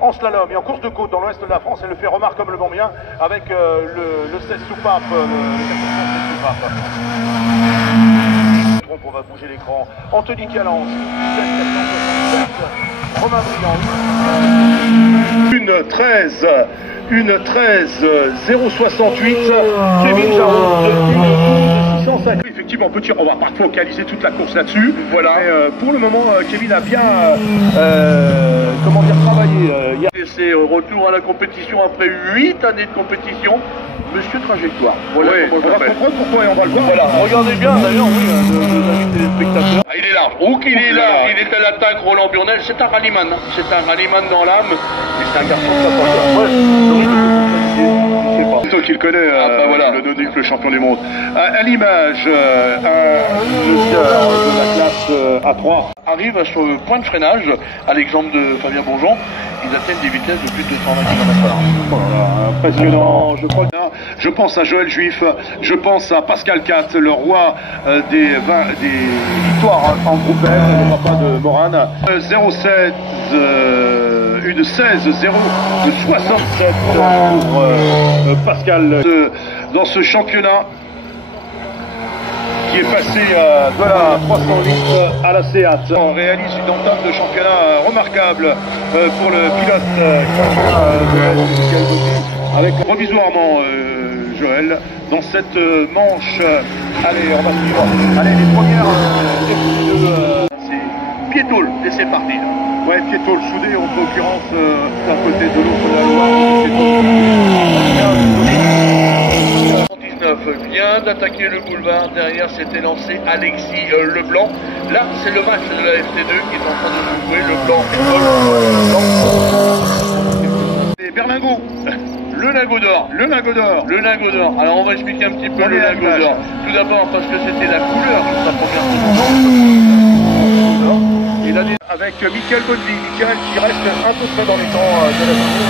En slalom et en course de côte dans l'ouest de la France, elle le fait remarquablement bien avec le 16 soupape, le 16 soupape. On va bouger l'écran. Anthony Calance, 467, Romain Briand. Une 13 068, Kevin Jarros, une 12 650. Effectivement, on va pas focaliser toute la course là-dessus. Voilà. Mais pour le moment, Kevin a bien travaillé. C'est retour à la compétition après 8 années de compétition. Monsieur Trajectoire. Voilà, ouais, on va comprendre pourquoi et on va le voir. Voilà, regardez bien d'ailleurs, oui, nos amis téléspectateurs. Ah, il est là, où qu'il est là, il est à l'attaque, Roland Burnel, c'est un rallyman, hein. C'est un rallyman dans l'âme, et c'est un garçon de pas. C'est toi qui le connais, voilà. Le Nonif, champion du monde. À l'image, de la classe A3 arrive sur le point de freinage, à l'exemple de Fabien Bourgeon, ils atteignent des vitesses de plus de 220 km/h. Voilà, impressionnant. Je pense à Joël Juif, je pense à Pascal Cat, le roi des victoires en groupe F, le papa de Morane. 0,16, une 16-0, 67 pour Pascal dans ce championnat qui est passé de la 308 à la Seat. On réalise une entame de championnat remarquable pour le pilote avec provisoirement Joël dans cette manche. Allez, on va suivre. Allez, les premières c'est Piétol et c'est parti là. Ouais, Piétol soudé en l'occurrence d'un côté de l'autre de la Loire. Vient d'attaquer le boulevard. Derrière s'était lancé Alexis Leblanc. Là, c'est le match de la FT2 qui est en train de se jouer. Leblanc et Berlingot. Le lingot d'or. Le lingot d'or. Le lingot d'or. Alors, on va expliquer un petit peu le lingot d'or. Tout d'abord parce que c'était la couleur de sa première position. Et là, avec Michael Bodley. Michael qui reste un peu près dans les temps de la journée.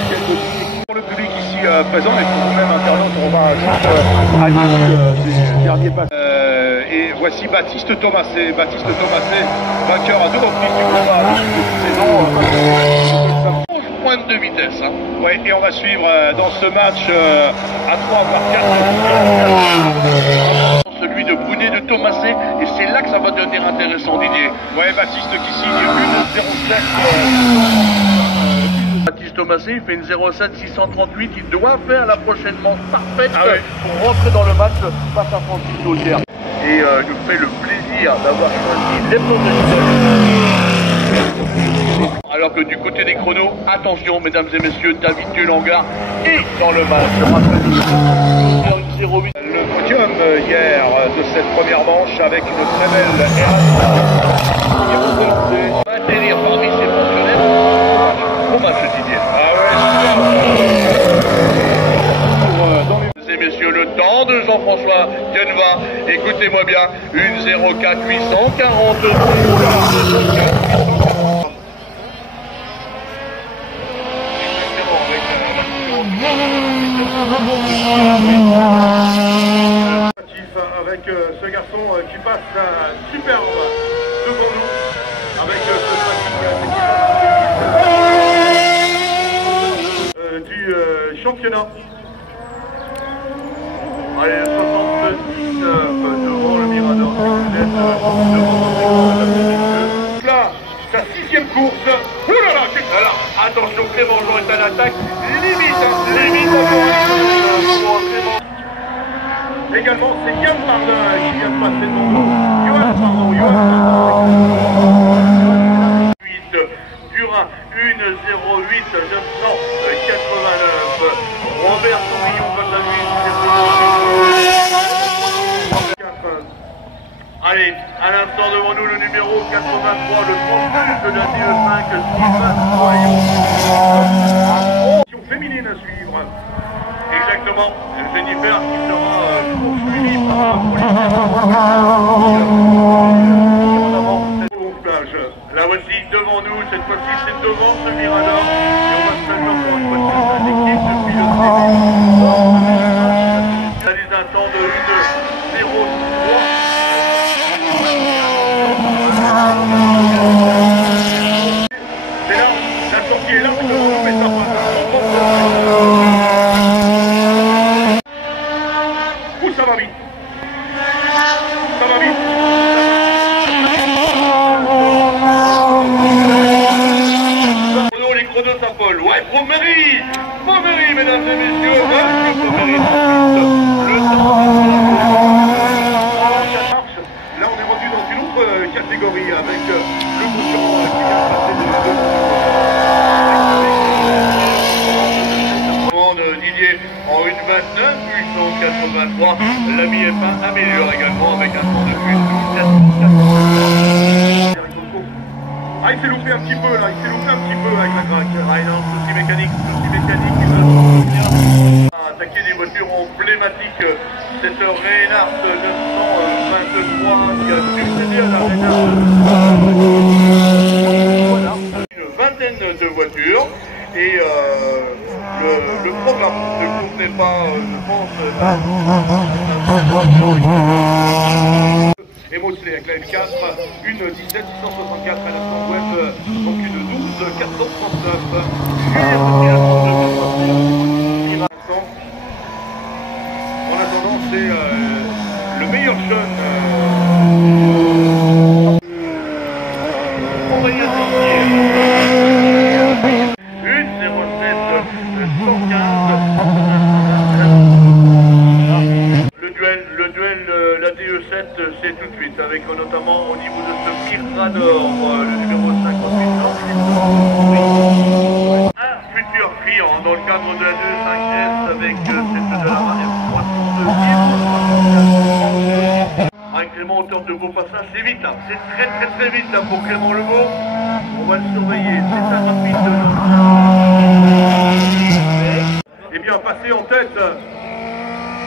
Michael Bodley. Pour le public ici présent et pour vous-même internaute, on va juste à des derniers passes. Et voici Baptiste Thomasé. Baptiste Thomasé, vainqueur à 2 reprises du combat de saison. Pointe de vitesse. Hein. Ouais, et on va suivre dans ce match à 3 par 4. Celui de Brunet de Thomasé, et c'est là que ça va devenir intéressant, Didier. Ouais, Baptiste qui signe une 0,7. Baptiste Thomasé, il fait une 0,7 638, il doit faire la prochaine manche parfaite pour rentrer dans le match face à Francis Laudière. Et je me fais le plaisir d'avoir choisi les protecteurs. Alors que du côté des chronos, attention mesdames et messieurs, David Dulangard est dans le match. Je rappelle 0,8. Le podium hier de cette première manche avec une très belle R1 qui est relancée. Atterrir parmi ses pensionnaires. Bon match Didier. Mesdames et messieurs, le temps de Jean-François Genva, écoutez-moi bien, une 0,4 840. Avec ce garçon qui passe un superbe devant nous avec ce du championnat. Allez, 76 devant le Mirador. Là, sa 6e course. Ouh là là, alors, attention, Clément Jean est à l'attaque. Limite. Également, c'est Yann Mardin qui vient de passer devant nous. Johan. Durin, 1 08 989. Robert Tourillon, quant à lui, 0. Allez, à l'instant devant nous, le numéro 83, le consul de la DE5, Sylvain féminine à suivre. Exactement, Jennifer qui sera poursuivie par la voici devant nous, cette fois-ci c'est devant ce Mirador, et on va se faire encore une fois de cette équipe depuis le début. Ça réalise un temps de 1 0 3. qui est large devant nous, mais ça passe. Ouh, ça va vite. Ça va vite. Les chronos s'affolent. Ouais, Pommery, mesdames et messieurs, Pommery. Le temps ça marche. Là, on est rendu dans une autre catégorie avec le concurrent qui vient de passer de Didier en 1:29 883. L'ami F1 améliore également avec un temps de 1:480. Ah, il s'est loupé un petit peu là, il s'est loupé un petit peu avec la craque. Ah non, souci mécanique, attaquer des voitures emblématiques. Cette Reynard 923 qui a succédé à la Reynard. Une vingtaine de voitures et le programme ne contenait pas, je pense, et Mosley avec la F4, une 17664 à l'instant web, donc une 12439. En attendant, c'est le meilleur jeune. Une 07 115. Le duel, la DE7, c'est tout de suite, avec notamment au niveau de ce Pirador, le numéro 58. Un futur client dans le cadre de la DE5S avec cette de la manière 302. Clément, en termes de beau passage, c'est vite, hein. C'est très vite là, pour Clément Lebeau. On va le surveiller, c'est un rapide. Eh bien, passer en tête de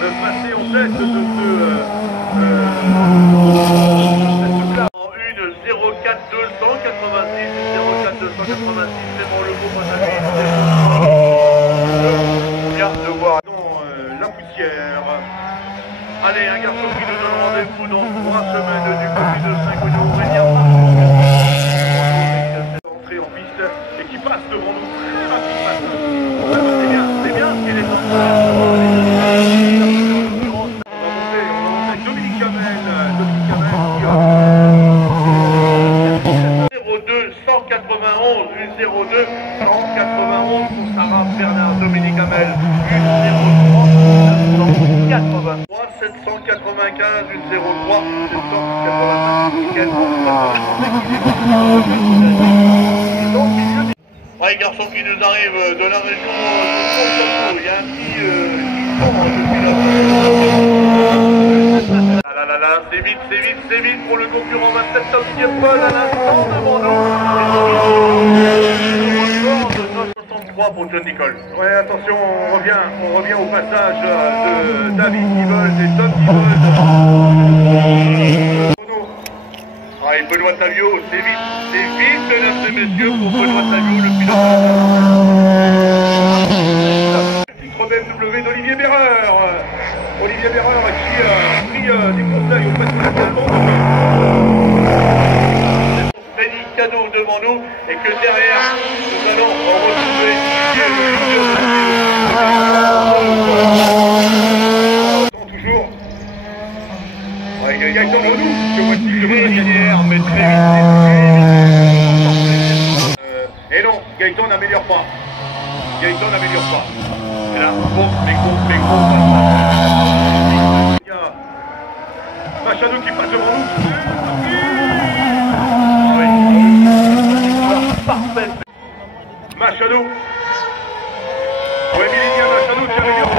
ce plat. En 1:04 286, 0,4 286, Clément Lebeau passe à vite. On vient de voir la poussière. Allez, un garçon qui nous donne rendez-vous dans 3 semaines du côté de Saint-Gaudens-Aurélien. Entrée en piste et qui passe devant nous très rapidement. C'est bien ce qu'il est en train de faire. On va monter Dominique Hamel qui 02 191, 02 191 pour Sarah Bernard, Dominique Hamel, 795, 103, 785, ouais, garçon qui nous arrive de la région de il y a un petit c'est vite pour le concurrent 27 Top Paul à l'instant devant nous. 63 pour John Nicole. Ouais, attention, on revient au passage de David Nivold et Tom Nivold. Ouais, Benoît Tavio, c'est vite, mesdames et messieurs, pour Benoît Tavio, le pilote. Titre BMW d'Olivier Béreur. Olivier Béreur qui a pris des conseils auprès de la Allemande. Benny Cadeau devant nous et que derrière nous allons retrouver toujours. Ouais, il y a Gaëtan Renaud, ce voici très linéaire, mais très vite. Et non, Gaëtan n'améliore pas. Et là, bon, les gros. Machado qui passe devant nous. Parfait. Machado. Ouais, Machado qui arrive.